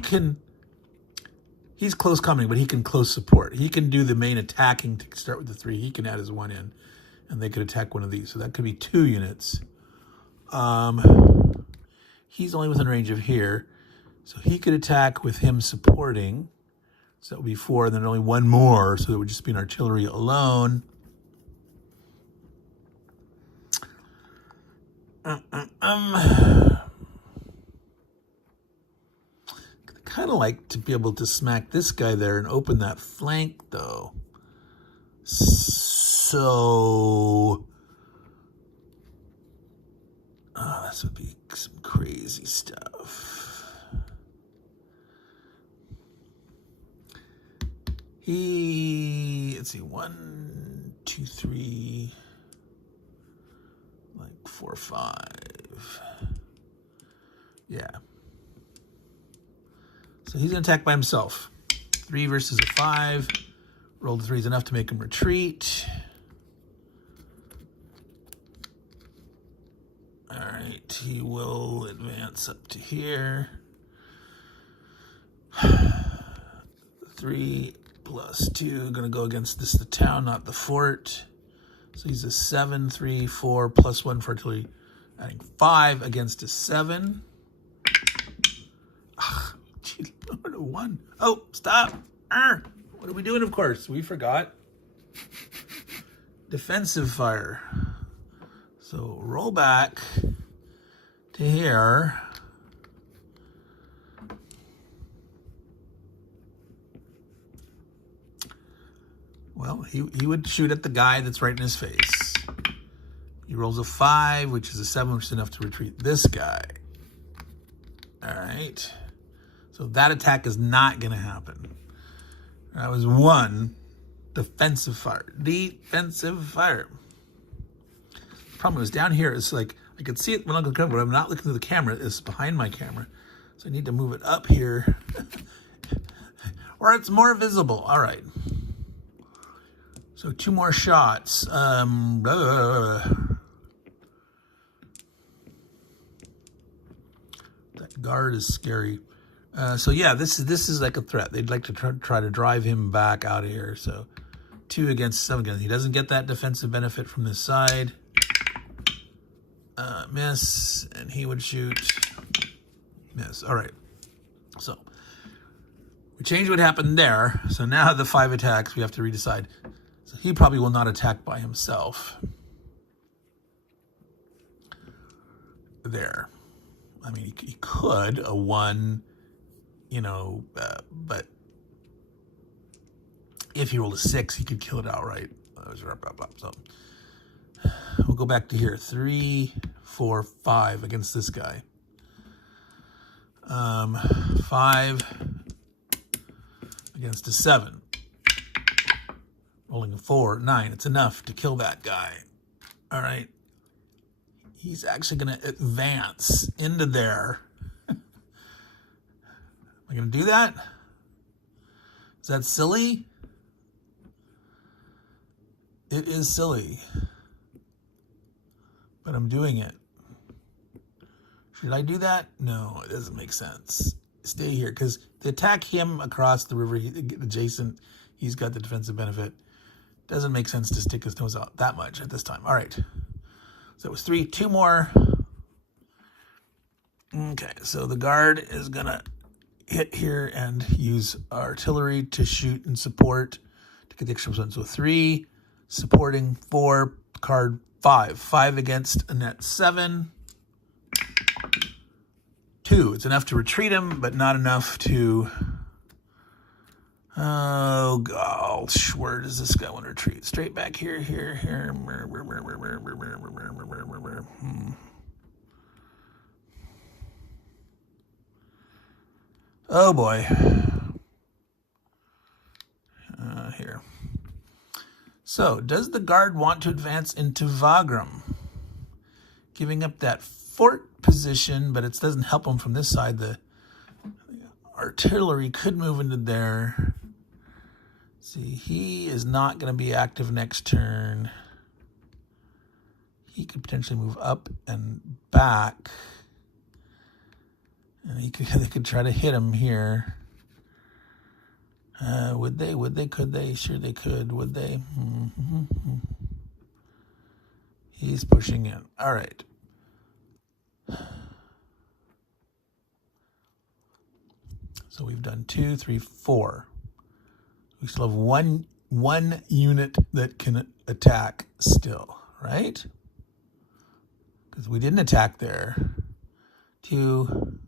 can. He's close coming, but he can close support. He can do the main attacking to start with the 3. He can add his 1 in, and they could attack one of these. So that could be 2 units. He's only within range of here, so he could attack with him supporting. So that would be 4, and then only 1 more, so it would just be an artillery alone. Kind of like to be able to smack this guy there and open that flank, though. So, this would be some crazy stuff. Let's see, 1, 2, 3, like 4, 5. Yeah. So he's going to attack by himself. 3 versus a 5. Roll the 3 is enough to make him retreat. All right, he will advance up to here. 3 plus 2, going to go against the town, not the fort. So he's a 7, 3, 4, plus 1 for artillery, adding 5 against a 7. Gee, Lord, a 1. Oh, stop. What are we doing, of course? We forgot. Defensive fire. So roll back to here. Well, he would shoot at the guy that's right in his face. He rolls a 5, which is a 7, which is enough to retreat this guy. All right. So that attack is not going to happen. That was 1 defensive fire. Defensive fire. The problem is down here, it's like, I could see it when I'm looking, but I'm not looking through the camera. It's behind my camera. So I need to move it up here. Or it's more visible. All right. So 2 more shots. That guard is scary. So yeah, this is like a threat. They'd like to try to drive him back out of here. So 2 against 7 guns. He doesn't get that defensive benefit from this side. Miss, and he would shoot. Miss. All right. So we changed what happened there. So now the 5 attacks, we have to redecide. So he probably will not attack by himself. There. I mean, he could, a 1, you know, but if he rolled a 6, he could kill it outright. So we'll go back to here. 3, 4, 5 against this guy. 5 against a 7. Rolling a 4, 9. It's enough to kill that guy. All right. He's actually going to advance into there. Am I going to do that? Is that silly? It is silly. But I'm doing it. Should I do that? No, it doesn't make sense. Stay here, because to attack him across the river, adjacent, he's got the defensive benefit. Doesn't make sense to stick his nose out that much at this time. All right. So it was 3, 2 more. Okay, so the guard is going to hit here and use artillery to shoot and support to get the extra percent. So 3, supporting 4, card 5. 5 against a net 7. 2. It's enough to retreat him, but not enough to... Oh, gosh. Where does this guy want to retreat? Straight back here, here. Oh, boy. Here. So, does the guard want to advance into Wagram? Giving up that fort position, but it doesn't help him from this side. The artillery could move into there. See, he is not going to be active next turn. He could potentially move up and back. And they could try to hit him here. Would they? Could they? Sure they could. Would they? He's pushing in. All right. So we've done 2, 3, 4. We still have one unit that can attack still, right? Because we didn't attack there. 2,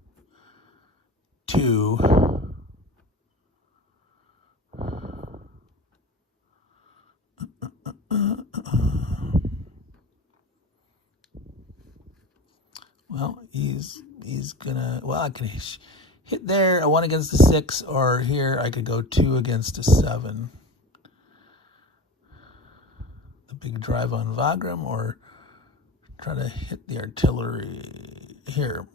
2. Well, he's gonna. Well, I can hit there, a 1 against a 6, or here I could go 2 against a 7. The big drive on Wagram, or try to hit the artillery here.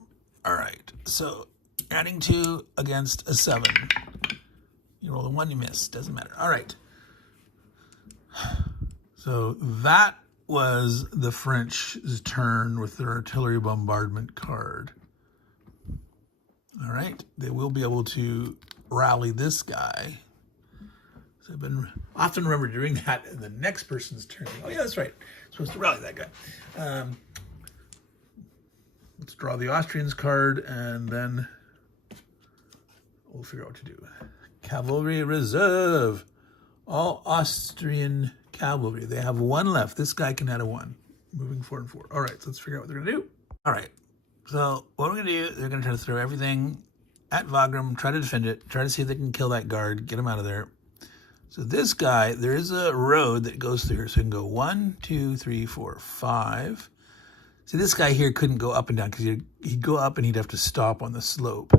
All right, so adding 2 against a 7. You roll a 1, you miss. Doesn't matter. All right. So that was the French's turn with their artillery bombardment card. All right, they will be able to rally this guy. So I've been often remember doing that in the next person's turn. Oh yeah, that's right. Supposed to rally that guy. Let's draw the Austrians card, and then we'll figure out what to do. Cavalry reserve. All Austrian cavalry. They have 1 left. This guy can add a 1. Moving 4 and 4. All right, so let's figure out what they're going to do. All right. So what we're going to do, they're going to try to throw everything at Wagram, try to defend it, try to see if they can kill that guard, get him out of there. So this guy, there is a road that goes through here. So you can go 1, 2, 3, 4, 5. See, this guy here couldn't go up and down because he'd go up and he'd have to stop on the slope.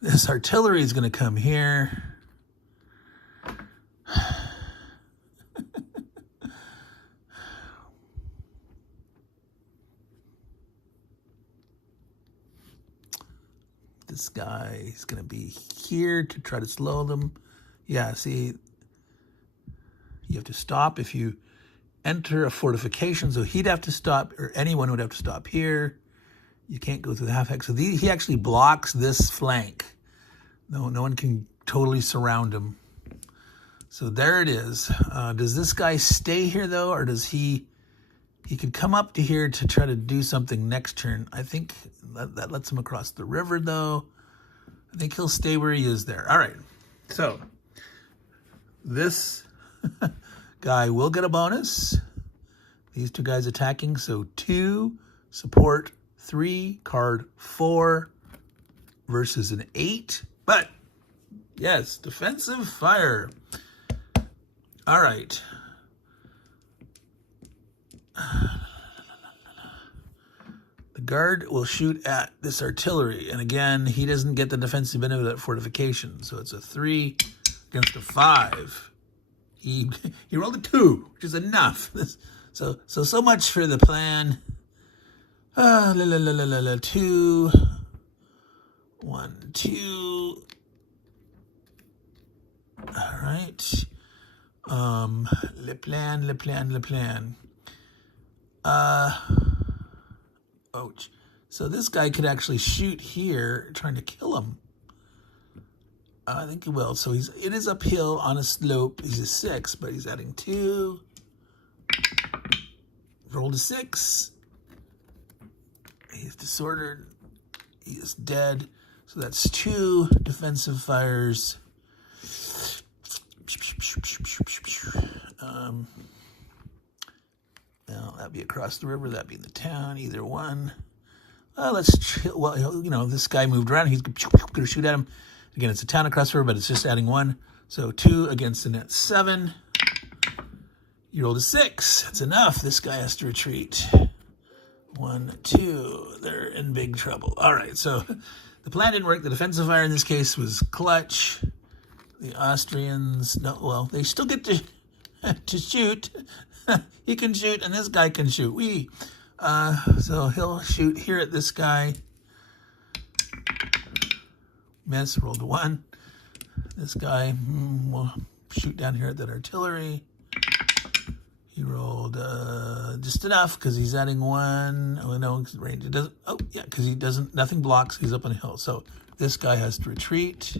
This artillery is going to come here. This guy is going to be here to try to slow them. Yeah, see, you have to stop if you enter a fortification. So he'd have to stop, or anyone would have to stop here. You can't go through the half hex. So he actually blocks this flank. No one can totally surround him. So there it is. Does this guy stay here though, or does he could come up to here to try to do something next turn? I think that lets him across the river though. I think he'll stay where he is there. All right. So this guy will get a bonus. These two guys attacking. So 2, support 3, card 4 versus an 8. But yes, defensive fire. All right. The guard will shoot at this artillery. And again, he doesn't get the defensive benefit of that fortification. So it's a 3 against a 5. He rolled a 2, which is enough. So much for the plan. 2, 1, 2. All right. Le plan. Ouch. So this guy could actually shoot here, trying to kill him. I think he will. So it is uphill on a slope. He's a 6, but he's adding 2. Rolled a 6. He's disordered. He is dead. So that's 2 defensive fires. Now that'd be across the river. That'd be in the town. Either one. Let's chill. Well, this guy moved around. He's going to shoot at him. Again, it's a town across the river, but it's just adding 1. So 2 against the net 7. You rolled a 6. That's enough. This guy has to retreat. 1, 2. They're in big trouble. All right, so the plan didn't work. The defensive fire in this case was clutch. The Austrians, they still get to shoot. He can shoot, and this guy can shoot. So he'll shoot here at this guy. Miss, rolled a 1. This guy will shoot down here at that artillery. He rolled just enough because he's adding 1. Oh no, range. It doesn't. Oh yeah, because he doesn't. Nothing blocks. He's up on a hill. So this guy has to retreat.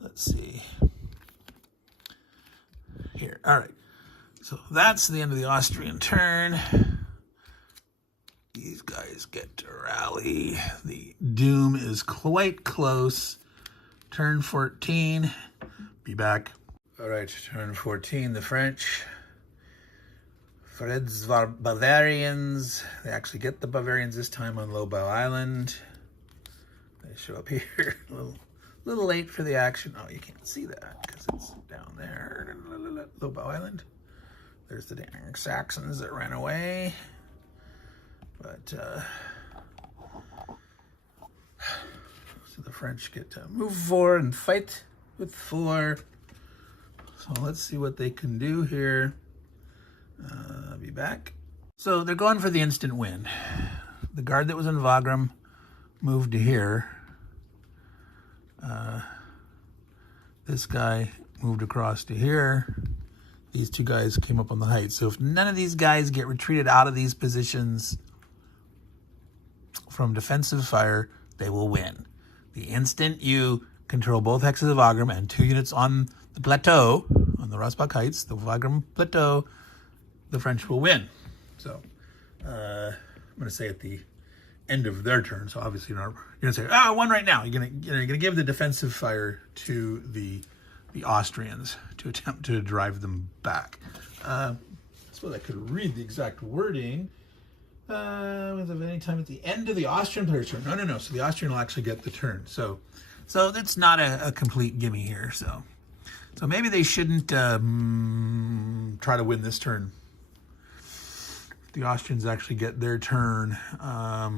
Let's see. Here. All right. So that's the end of the Austrian turn. These guys get to rally. The doom is quite close. Turn 14. Be back. All right, turn 14. The French. Fred's Bavarians. They actually get the Bavarians this time on Lobau Island. They show up here. A little late for the action. Oh, you can't see that because it's down there. Lobau Island. There's the dang Saxons that ran away. But, so the French get to move forward and fight with 4. So let's see what they can do here. I'll be back. So they're going for the instant win. The guard that was in Wagram moved to here. This guy moved across to here. These 2 guys came up on the heights. So if none of these guys get retreated out of these positions from defensive fire, they will win. The instant you control both hexes of Wagram and 2 units on the plateau, on the Rossbach Heights, the Wagram plateau, the French will win. So I'm going to say at the end of their turn, so obviously you're going to say, I won right now. You're going to give the defensive fire to the Austrians to attempt to drive them back. I suppose I could read the exact wording. Of any time at the end of the Austrian player's turn. No. So the Austrian will actually get the turn. So it's not a complete gimme here. So So maybe they shouldn't try to win this turn. The Austrians actually get their turn. I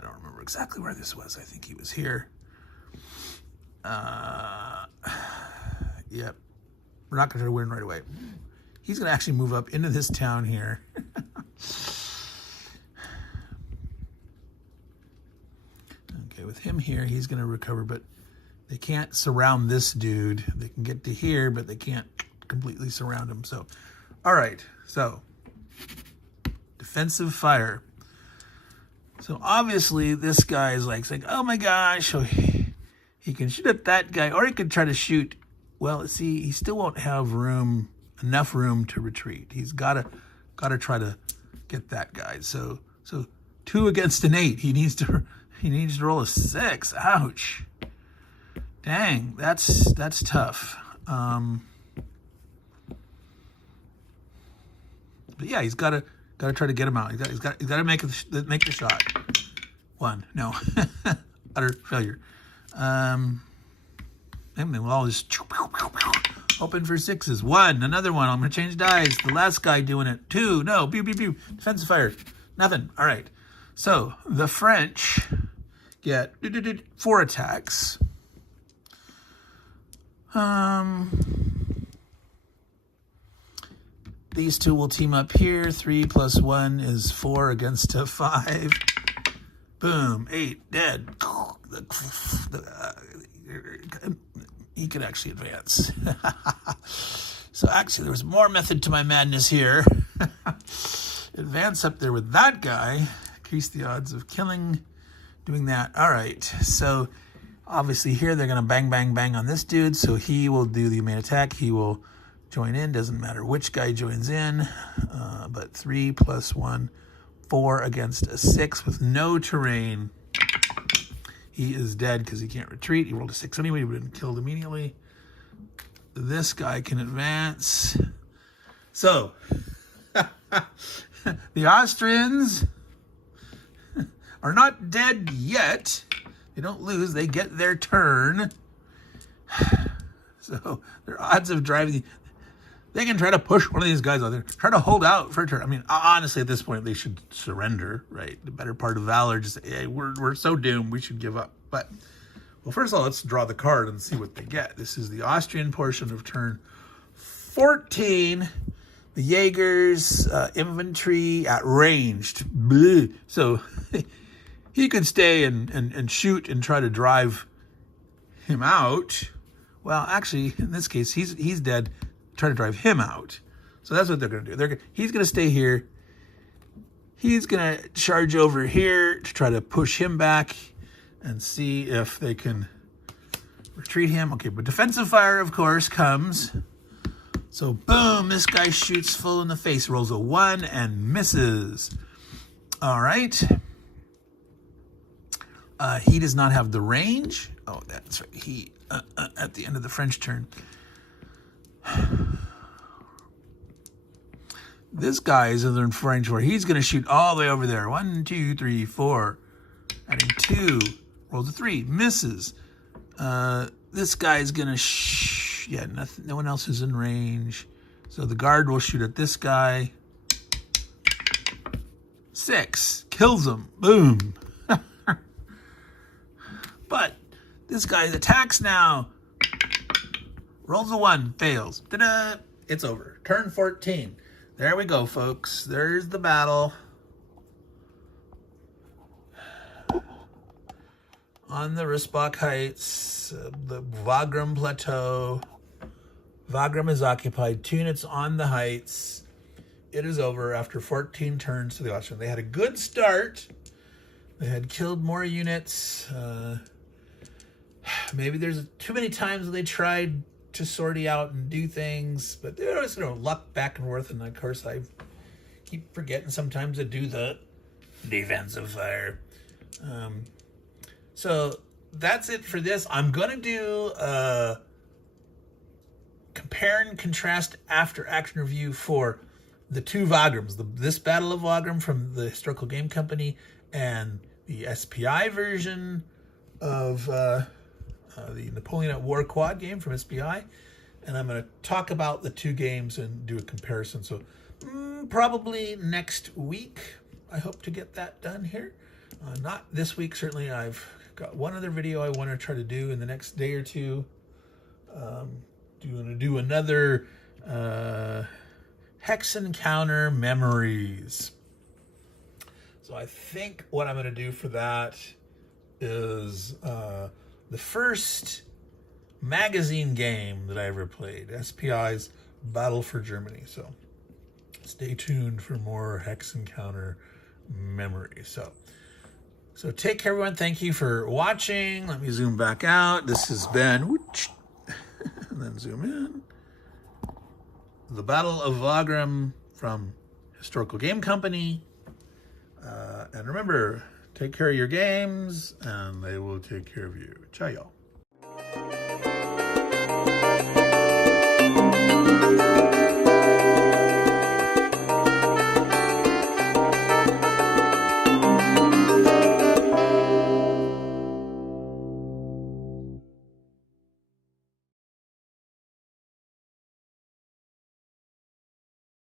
don't remember exactly where this was. I think he was here. Yep. We're not going to win right away. He's going to actually move up into this town here. Okay, with him here, he's going to recover, but they can't surround this dude. They can get to here, but they can't completely surround him. So, all right. So, defensive fire. So, obviously, this guy is like saying, oh my gosh. So he can shoot at that guy, or he could try to shoot. Well, see, he still won't have enough room to retreat. He's got to try to get that guy. So 2 against an 8. He needs to roll a 6. Ouch. Dang, that's tough. But yeah, he's got to try to get him out. He's got to make the shot. 1, no, utter failure. And then we'll all just open for 6s. 1, another one. I'm gonna change dice. The last guy doing it. 2, no, pew pew pew. Defensive fire, nothing. All right. So the French get 4 attacks. These 2 will team up here. 3 plus 1 is 4 against a 5. Boom, 8, dead. He could actually advance. So actually, there was more method to my madness here. Advance up there with that guy. Increase the odds of killing, doing that. All right, so obviously here they're going to bang, bang, bang on this dude. So he will do the main attack. He will join in. Doesn't matter which guy joins in. But 3 plus 1, 4 against a 6 with no terrain. He is dead because he can't retreat. He rolled a 6 anyway. He would have been killed immediately. This guy can advance. So, the Austrians are not dead yet. They don't lose. They get their turn. So, their odds of driving... They can try to push one of these guys out there. Try to hold out for a turn. I mean, honestly, at this point, they should surrender, right? The better part of valor, just say, hey, we're so doomed, we should give up. But, well, first of all, let's draw the card and see what they get. This is the Austrian portion of turn 14. The Jaegers, infantry at ranged. Bleh. So, he could stay and shoot and try to drive him out. Well, actually, in this case, he's dead. Try to drive him out. So that's what they're going to do. He's going to stay here. He's going to charge over here to try to push him back and see if they can retreat him. Okay, but defensive fire, of course, comes. So, boom, this guy shoots full in the face. Rolls a 1 and misses. All right. He does not have the range. Oh, that's right. He, at the end of the French turn. This guy is in the French where he's going to shoot all the way over there. 1, 2, 3, 4. Adding 2. Rolls a 3. Misses. This guy is going to... yeah, no one else is in range. So the guard will shoot at this guy. 6. Kills him. Boom. But this guy attacks now. Rolls a 1. Fails. Ta-da! It's over. Turn 14. There we go, folks. There's the battle. On the Rispach Heights, the Wagram Plateau. Wagram is occupied. 2 units on the heights. It is over after 14 turns to the Austrians. They had a good start. They had killed more units. Maybe there's too many times when they tried to sortie out and do things, but there was luck back and forth, and of course I keep forgetting sometimes to do the defensive fire. So that's it for this. I'm gonna do a compare and contrast after action review for the 2 Wagrams, this Battle of Wagram from the Historical Game Company and the SPI version of the Napoleon at War quad game from SPI. And I'm going to talk about the two games and do a comparison. So probably next week, I hope to get that done here. Not this week, certainly. I've got one other video I want to try to do in the next day or two. Going to do another Hex Encounter Memories. So I think what I'm going to do for that is the first magazine game that I ever played, SPI's Battle for Germany. So stay tuned for more Hex Encounter Memories. So take care, everyone. Thank you for watching. Let me zoom back out. This has been, and then zoom in, the Battle of Wagram from Historical Game Company. And remember, take care of your games, and they will take care of you. Ciao, y'all.